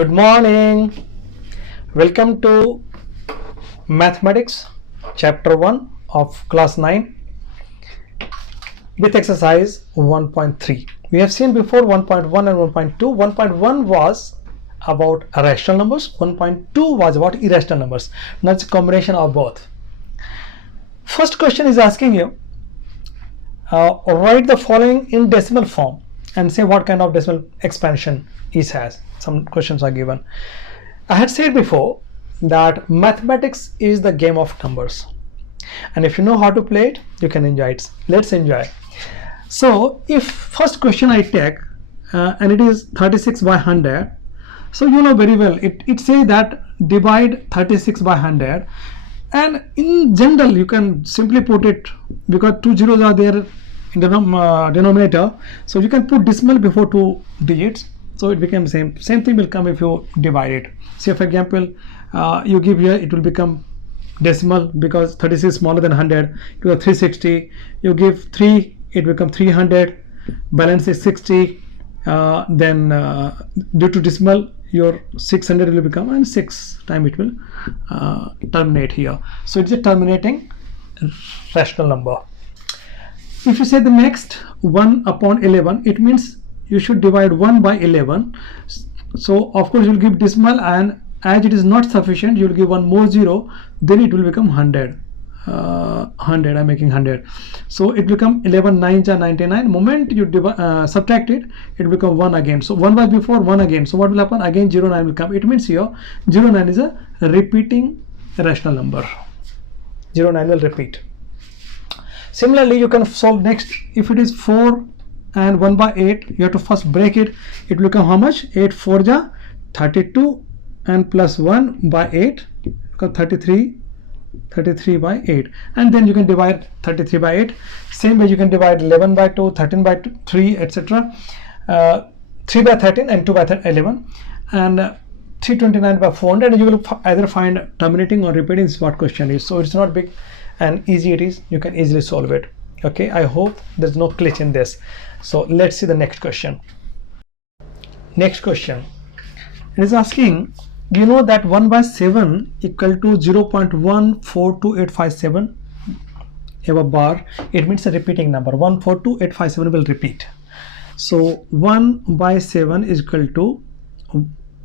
Good morning. Welcome to Mathematics Chapter 1 of Class 9 with exercise 1.3. We have seen before 1.1 and 1.2. 1.1 was about rational numbers. 1.2 was about irrational numbers. Now it's a combination of both. First question is asking you, write the following in decimal form and say what kind of decimal expansion each has. Some questions are given. I had said before that mathematics is the game of numbers, and if you know how to play it, you can enjoy it. Let's enjoy. So if first question I take and it is 36 by 100, so you know very well it says that divide 36 by 100, and in general you can simply put it because two zeros are there in the denominator, so you can put decimal before two digits, so it becomes same thing will come if you divide it. Say for example you give here, it will become decimal because 36 is smaller than 100, you have 360, you give 3, it becomes 300, balance is 60, then due to decimal your 600 will become, and 6 time it will terminate here. So it's a terminating rational number. If you say the next 1 upon 11, it means you should divide 1 by 11. So of course you will give decimal, and as it is not sufficient you will give one more 0, then it will become 100. 100, I'm making 100. So it become 11 9s are 99. Moment you subtract it, it will become 1 again. So 1 was before, 1 again. So what will happen? Again 0 9 will come. It means here 0 9 is a repeating rational number. 0 9 will repeat. Similarly, you can solve next. If it is 4 and 1 by 8, you have to first break it. It will become how much? 8 4 ja 32 and plus 1 by 8, because 33 by 8, and then you can divide 33 by 8. Same way you can divide 11 by 2, 13 by 3, etc. 3 by 13 and 2 by 11, and 329 by 400, and you will either find terminating or repeating. Is what question is. So it's not big and easy it is. You can easily solve it. Okay, I hope there's no glitch in this. So let's see the next question. Next question, it is asking, you know that 1 by 7 equal to 0.142857 above bar. It means a repeating number. 142857 will repeat. So 1 by 7 is equal to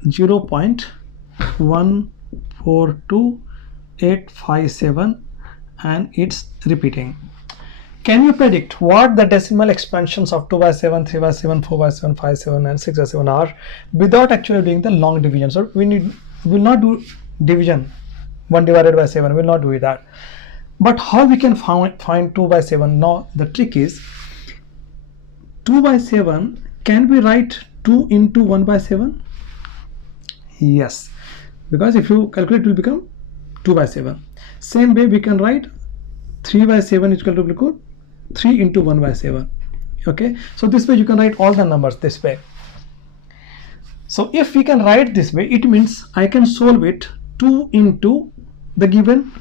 0.142857, and it's repeating. Can you predict what the decimal expansions of 2 by 7, 3 by 7, 4 by 7, 5 by 7 and 6 by 7 are without actually doing the long division? So we will not do division 1 divided by 7, we will not do that. But how we can find 2 by 7? Now the trick is 2 by 7, can we write 2 into 1 by 7? Yes, because if you calculate it will become 2 by 7. Same way we can write 3 by 7 is equal to 3 into 1 by 7. Okay, so this way you can write all the numbers this way. So if we can write this way, it means I can solve it 2 into the given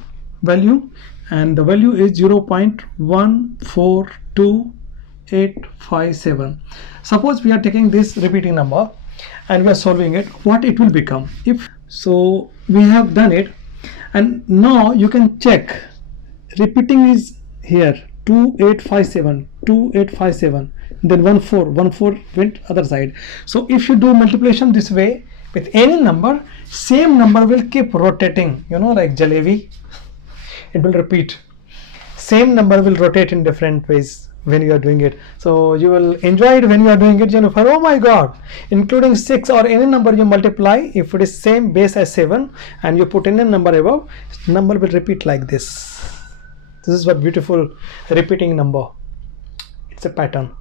value, and the value is 0.142857. Suppose we are taking this repeating number and we are solving it, what it will become. If so, we have done it, and now you can check. Repeating is here 2857, then 14 went other side. So if you do multiplication this way with any number, same number will keep rotating, you know, like jalebi, it will repeat. Same number will rotate in different ways when you are doing it. So you will enjoy it when you are doing it, Jennifer. Oh my god, including 6 or any number you multiply, if it is same base as 7 and you put any number above, number will repeat like this. This is what beautiful repeating number. It's a pattern.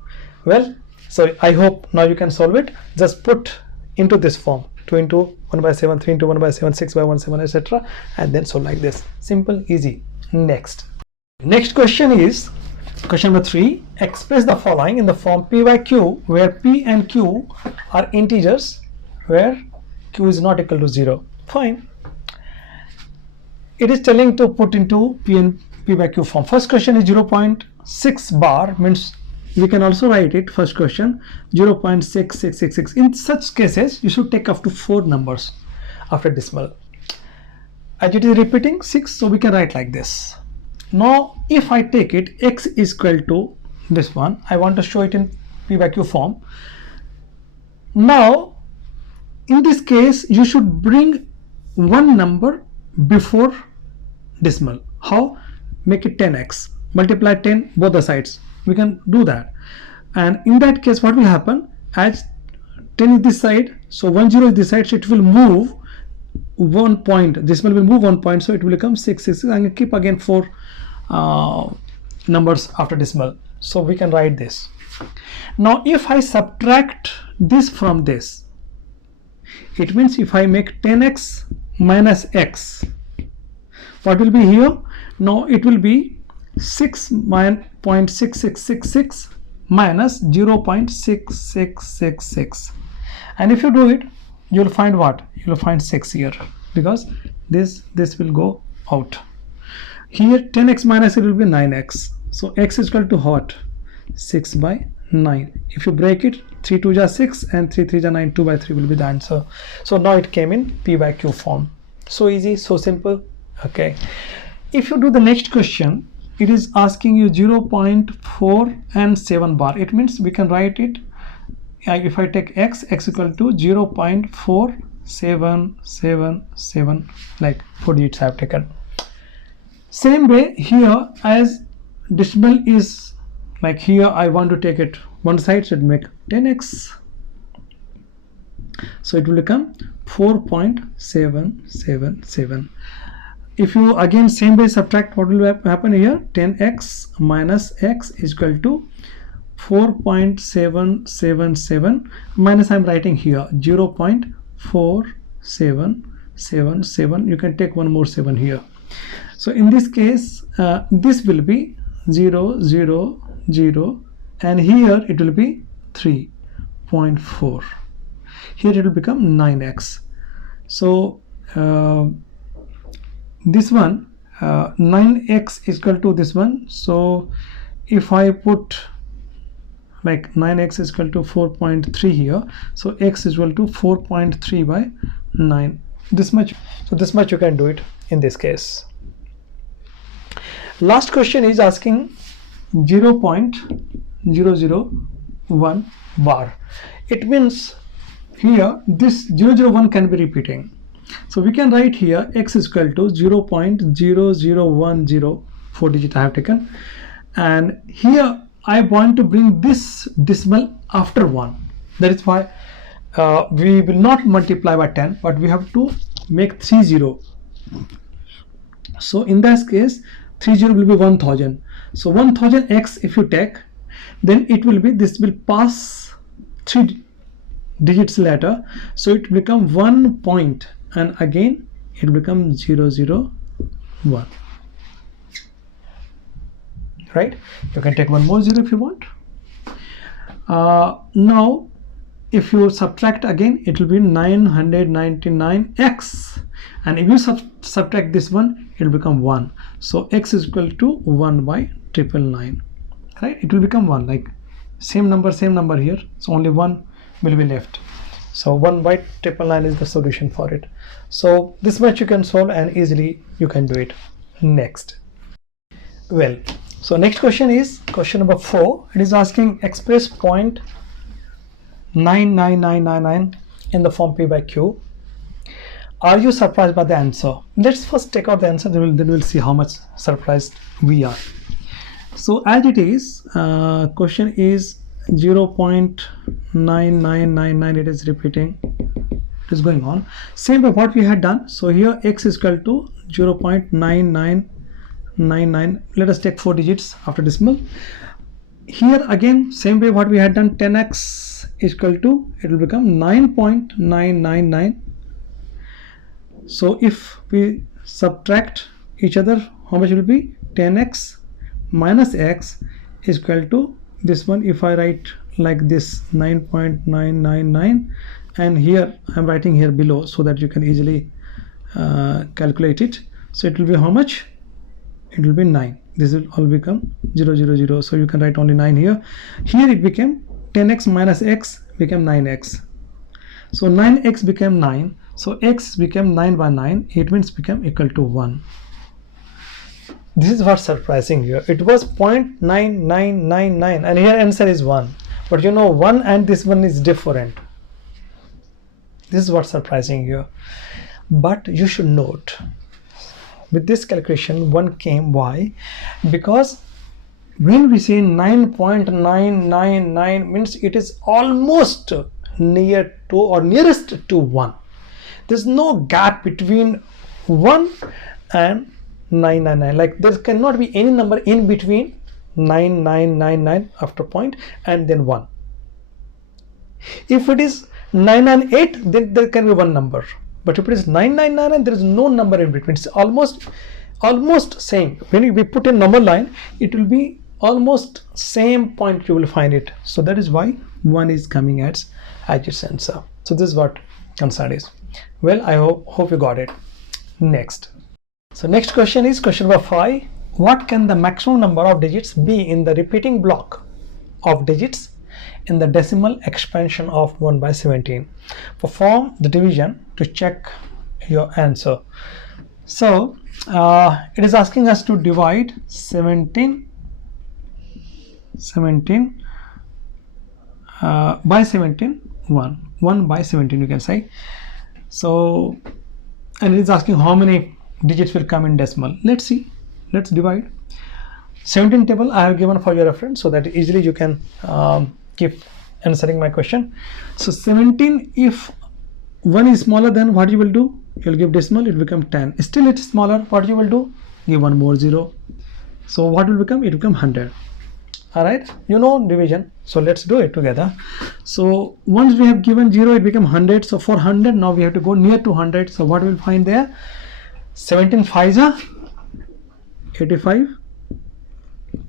Well, so I hope now you can solve it. Just put into this form 2 into 1 by 7, 3 into 1 by 7, 6 by 1 7, etc., and then solve like this. Simple, easy. Next question is question number 3. Express the following in the form P by Q, where P and Q are integers, where Q is not equal to 0. Fine. It is telling to put into P by Q form. First question is 0.6 bar, means we can also write it, first question, 0.6666. In such cases, you should take up to 4 numbers after decimal. As it is repeating 6, so we can write like this. Now, if I take it x is equal to this one, I want to show it in p by q form. Now, in this case, you should bring one number before decimal. How? Make it 10x. Multiply 10 both the sides. We can do that. And in that case, what will happen? As 10 is this side, so 10 is this side, so it will move 1 point. Decimal will move 1 point, so it will become 666. I'm going to keep again 4 numbers after decimal. So we can write this. Now, if I subtract this from this, it means if I make 10x minus x, what will be here? Now it will be 6.6666 minus 0.6666. And if you do it, you will find what? You will find 6 here, because this will go out. Here 10x minus it will be 9x. So x is equal to what? 6 by 9. If you break it, 3 2 are 6 and 3 3 are 9, 2 by 3 will be the answer. So now it came in p by q form. So easy, so simple. Okay. If you do the next question, it is asking you 0.4 and 7 bar. It means we can write it, if I take x equal to 0.4777, like 4 digits I have taken. Same way here, as decimal is like here, I want to take it one side, so it make 10x, so it will become 4.777. If you again same way subtract, what will happen here? 10x minus x is equal to 4.777 minus, I'm writing here 0.4777. You can take one more 7 here. So in this case, this will be 0 0 0, and here it will be 3.4. Here it will become 9x. So this one, 9x is equal to this one. So if I put like 9x is equal to 4.3 here, so x is equal to 4.3 by 9. This much. So this much you can do it in this case. Last question is asking 0.001 bar. It means here this 001 can be repeating. So we can write here x is equal to 0.0010, 4 digit I have taken, and here I want to bring this decimal after 1. That is why we will not multiply by 10, but we have to make 30. So in this case, 30 will be 1000. So 1000x if you take, then it will be, this will pass 3 digits later, so it will become 1 point, and again it will become 001. Right? You can take one more 0 if you want. Now if you subtract again, it will be 999x, and if you subtract this one, it will become 1. So x is equal to 1 by 999. Right? It will become 1, like same number here, so only 1 will be left. So 1 by 999 is the solution for it. So this much you can solve, and easily you can do it. Next. Well, so next question is question number 4. It is asking express 0.99999 in the form p by q. Are you surprised by the answer? Let's first take out the answer, then we'll see how much surprised we are. So as it is, question is 0.9999, it is repeating, it is going on. Same way what we had done. So here x is equal to 0.9999. Let us take 4 digits after decimal. Here again, same way what we had done, 10x is equal to, it will become 9.999. So if we subtract each other, how much will be? 10x minus x is equal to this one. If I write like this, 9.999, and here I'm writing here below so that you can easily calculate it. So it will be how much? It will be 9. this will all become 0 0 0, so you can write only 9 here. Here it became 10x minus x became 9x, so 9x became 9, so x became 9 by 9, it means become equal to 1. This is what's surprising here. It was 0.9999 and here answer is 1, but you know 1 and this one is different. This is what's surprising here. But you should note, with this calculation 1 came. Why? Because when we say 9.999 means it is almost near to or nearest to 1. There's no gap between 1 and 999. Like there cannot be any number in between 9999 after point and then 1. If it is 998, then there can be one number, but if it is 999, there is no number in between. It's almost same. When we put a number line, it will be almost same point you will find it. So that is why 1 is coming as its answer. So this is what concern is. Well, I hope you got it. Next. So next question is question number 5. What can the maximum number of digits be in the repeating block of digits in the decimal expansion of 1 by 17? Perform the division to check your answer. So it is asking us to divide 17 by 17 1 by 17, you can say. So, and it is asking how many digits will come in decimal. Let's see. Let's divide. 17 table I have given for your reference, so that easily you can keep answering my question. So 17, if 1 is smaller, then what you will do? You will give decimal, it will become 10. Still it is smaller, what you will do? Give one more 0. So what will become? It will become 100. Alright, you know division, so let's do it together. So once we have given 0, it become 100. So for 100, now we have to go near to 100. So what we will find there? 17 5s are 85.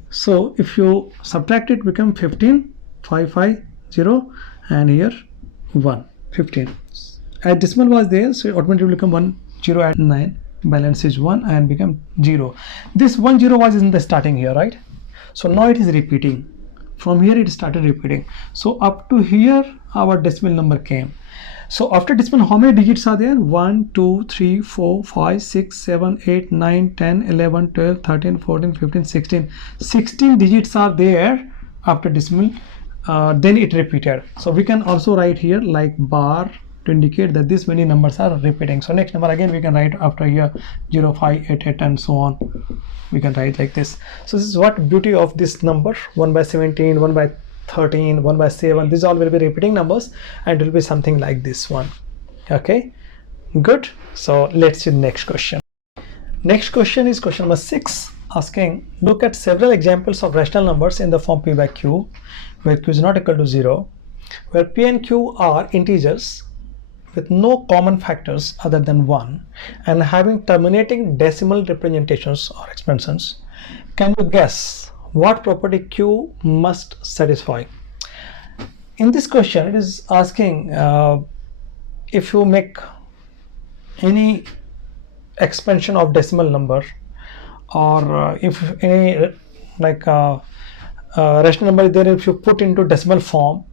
So if you subtract it, become 15 5 5 0, and here 1 15. As decimal was there, so it automatically become 1 0 and 9. Balance is 1 and become 0. This 1 0 was in the starting here, right? So now it is repeating. From here it started repeating. So up to here our decimal number came. So after decimal, how many digits are there? 1 2 3 4 5 6 7 8 9 10 11 12 13 14 15 16. 16 digits are there after decimal. Then it repeated. So we can also write here like bar to indicate that this many numbers are repeating. So next number again we can write after here 0 5 8 8 and so on. We can write like this. So this is what beauty of this number, 1 by 17, 1 by 13, 1 by 7. These all will be repeating numbers, and it will be something like this one. Okay, good. So let's see the next question. Next question is question number 6, asking look at several examples of rational numbers in the form p by q, where q is not equal to 0, where p and q are integers with no common factors other than 1 and having terminating decimal representations or expansions. Can you guess what property q must satisfy? In this question, it is asking if you make any expansion of decimal number, or if any rational number is there, if you put into decimal form,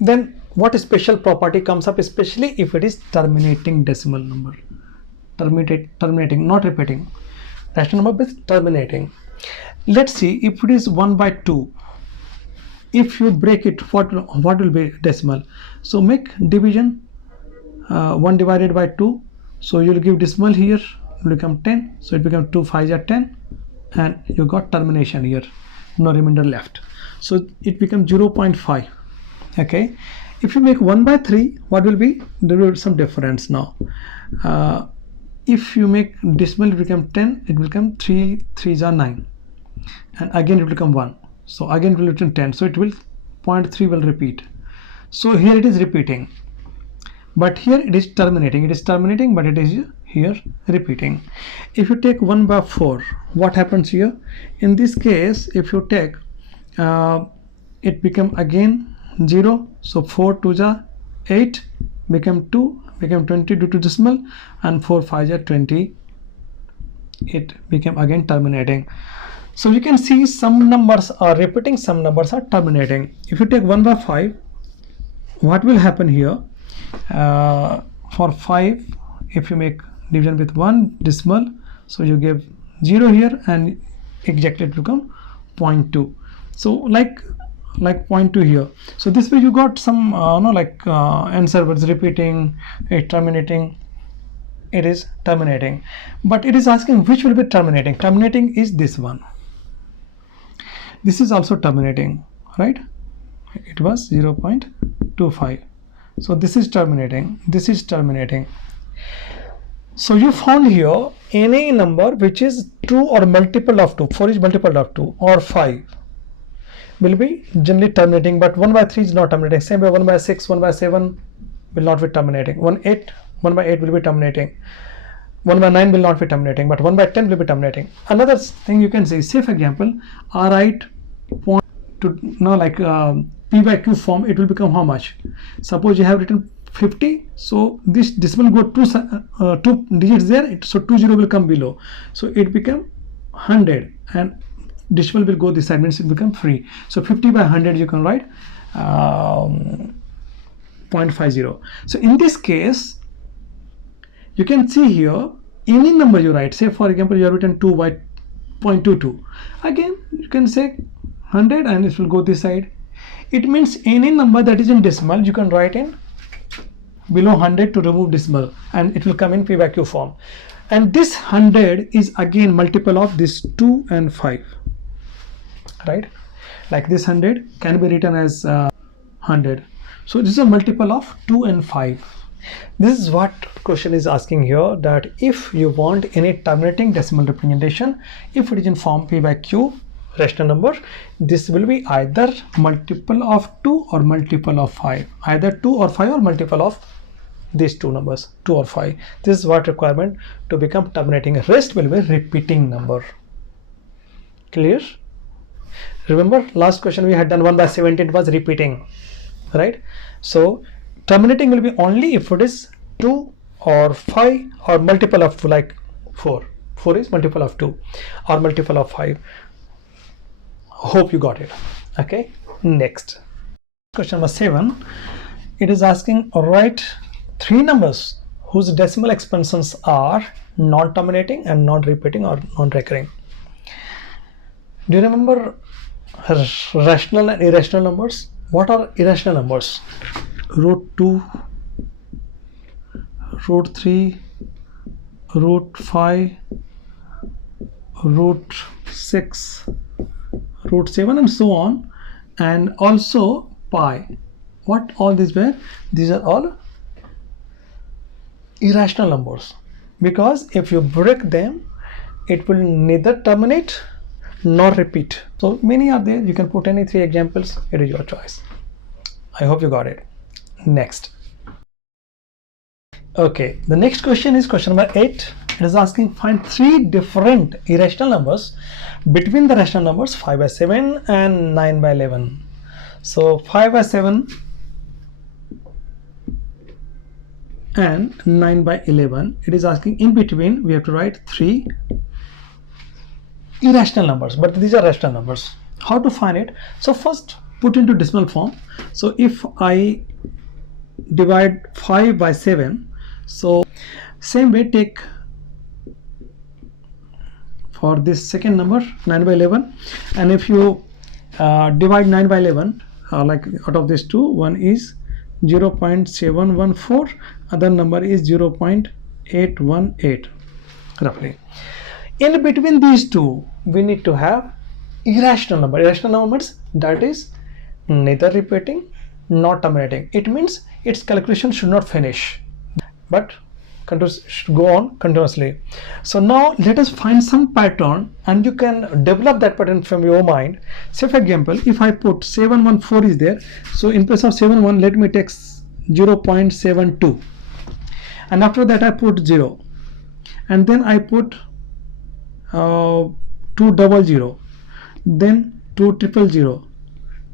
then what special property comes up, especially if it is terminating decimal number. Terminating, not repeating. Rational number is terminating. Let's see, if it is 1 by 2, if you break it, what will be decimal? So make division, 1 divided by 2. So you will give decimal here, it will become 10. So it becomes 2 5s are 10, and you got termination here, no remainder left. So it becomes 0.5. Okay. If you make 1 by 3, what will be? There will be some difference now. If you make decimal, it will become 10, it will become 3 3s are 9, and again it will become 1. So again it will become 10. So it will 0.3 will repeat. So here it is repeating, but here it is terminating. It is terminating, but it is here repeating. If you take 1 by 4, what happens here? In this case, if you take it become again 0. So 4 2s are 8, become 2, become 20 due to decimal, and 4 5s are 20. It became again terminating. So you can see some numbers are repeating, some numbers are terminating. If you take 1 by 5, what will happen here? For 5, if you make division with 1 decimal, so you give 0 here and exactly it become 0.2. So like 0.2 here. So this way you got some answer was repeating, terminating. It is terminating, but it is asking which will be terminating. Terminating is this one. This is also terminating, right? It was 0.25. So this is terminating, this is terminating. So you found here any number which is 2 or multiple of 2, 4 is multiple of 2, or 5 will be generally terminating, but 1 by 3 is not terminating. Same way 1 by 6, 1 by 7 will not be terminating. 1 by 8 will be terminating. 1 by 9 will not be terminating, but 1 by 10 will be terminating. Another thing you can see, say for example, I write point to p by q form, it will become how much? Suppose you have written 50, so this decimal go two digits there, so 20 will come below, so it become 100, and decimal will go this side, means it become 3. So 50 by 100 you can write 0.50. So in this case, you can see here any number you write, say for example you have written 2 by 0.22, again you can say 100 and it will go this side. It means any number that is in decimal you can write in below 100 to remove decimal, and it will come in p by q form. And this 100 is again multiple of this 2 and 5, right? Like this 100 can be written as 100. So this is a multiple of 2 and 5. This is what question is asking here, that if you want any terminating decimal representation, if it is in form p by q rational number, this will be either multiple of 2 or multiple of 5, either 2 or 5 or multiple of these two numbers, 2 or 5. This is what requirement to become terminating. Rest will be repeating number. Clear? Remember last question we had done 1 by 17 was repeating, right? So terminating will be only if it is 2 or 5 or multiple of 2, like 4. 4 is multiple of 2 or multiple of 5. Hope you got it. Okay, next question number 7. It is asking, write 3 numbers whose decimal expansions are non-terminating and non-repeating or non-recurring. Do you remember rational and irrational numbers? What are irrational numbers? Root 2, root 3, root 5, root 6, root 7, and so on, and also pi. What all these were? These are all irrational numbers, because if you break them, it will neither terminate nor repeat. So many are there, you can put any 3 examples, it is your choice. I hope you got it. Next. Okay, the next question is question number 8. It is asking, find 3 different irrational numbers between the rational numbers 5 by 7 and 9 by 11. So 5 by 7 and 9 by 11, it is asking in between we have to write 3 irrational numbers, but these are rational numbers. How to find it? So first put into decimal form. So if I divide 5 by 7, so same way take for this second number 9 by 11, and if you divide 9 by 11, like out of these two, one is 0.714, other number is 0.818 roughly. In between these two we need to have irrational number. Irrational number means that is neither repeating nor terminating. It means its calculation should not finish, but should go on continuously. So now let us find some pattern, and you can develop that pattern from your mind. Say for example, if I put 714 is there, so in place of 71 let me take 0.72, and after that I put 0, and then I put 200, then 2000,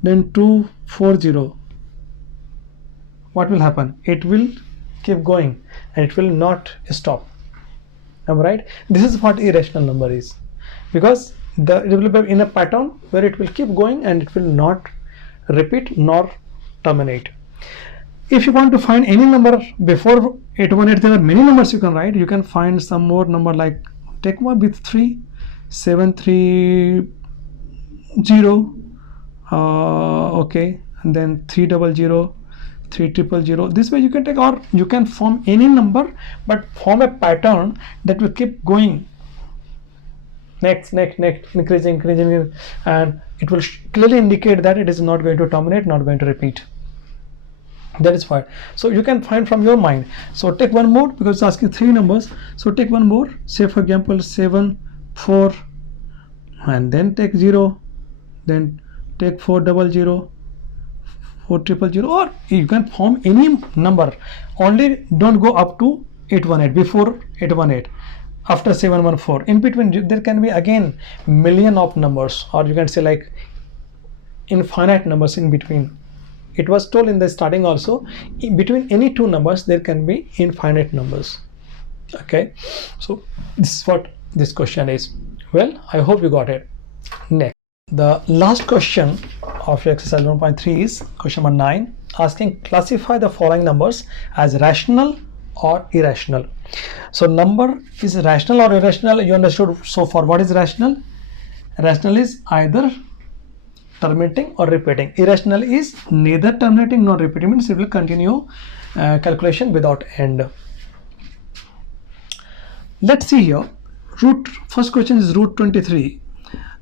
then 240. What will happen? It will keep going and it will not stop. Am I right? This is what irrational number is, because it will be in a pattern where it will keep going and it will not repeat nor terminate. If you want to find any number before 818, there are many numbers you can write. You can find some more number, like take one with 3 730, okay, and then 300, 3000. This way you can take, or you can form any number but form a pattern that will keep going next, increasing, and it will clearly indicate that it is not going to terminate, not going to repeat. That is fine. So you can find from your mind. So take one more, because it's asking 3 numbers. So take one more, say for example 7 4, and then take 0, then take 400, 4000, or you can form any number, only don't go up to 818, before 818, after 714. In between there can be again million of numbers, or you can say like infinite numbers in between. It was told in the starting also, in between any two numbers there can be infinite numbers. Okay, so this is what this question is. Well, I hope you got it. Next, the last question of your exercise 1.3 is question number 9, asking classify the following numbers as rational or irrational. So number is rational or irrational, you understood so far. What is rational? Rational is either terminating or repeating. Irrational is neither terminating nor repeating, means it will continue calculation without end. Let's see here. First question is root 23.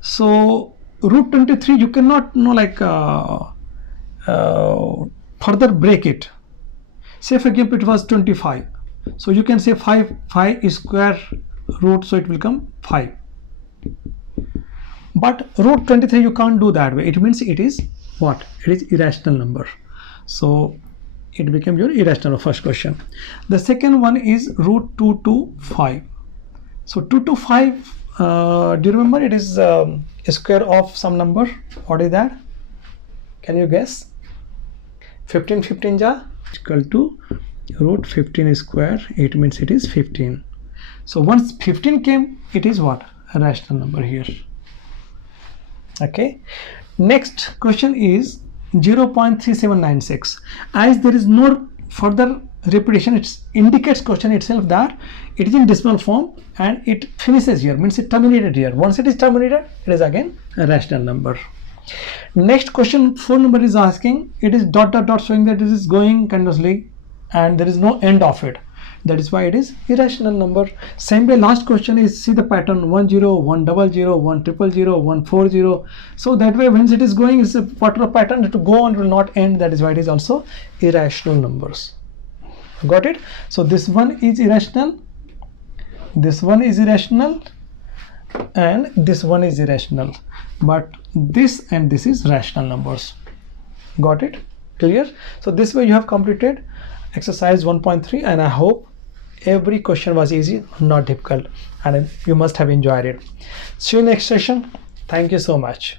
So root 23 you cannot further break it. Say for example it was 25, so you can say 5 is square root, so it will come 5. But root 23 you can't do that way. It means it is what? It is irrational number. So it became your irrational first question. The second one is root 2 to 5. So 2 to 5, do you remember it is a square of some number? What is that? Can you guess? 15 ja equal to root 15 square. It means it is 15. So once 15 came, it is what? A rational number here. Okay, next question is 0.3796. As there is no further repetition, it indicates question itself that it is in decimal form and it finishes here, means it terminated here. Once it is terminated, it is again a rational number. Next question 4 number is asking, it is dot showing that it is going continuously and there is no end of it. That is why it is irrational number. Same way last question is, see the pattern 10, 100, 1000, 140. So that way once it is going, it's a particular pattern to go on, will not end. That is why it is also irrational numbers. Got it? So this one is irrational, this one is irrational, and this one is irrational, but this and this is rational numbers. Got it? Clear? So this way you have completed exercise 1.3, and I hope every question was easy, not difficult, and you must have enjoyed it. See you next session. Thank you so much.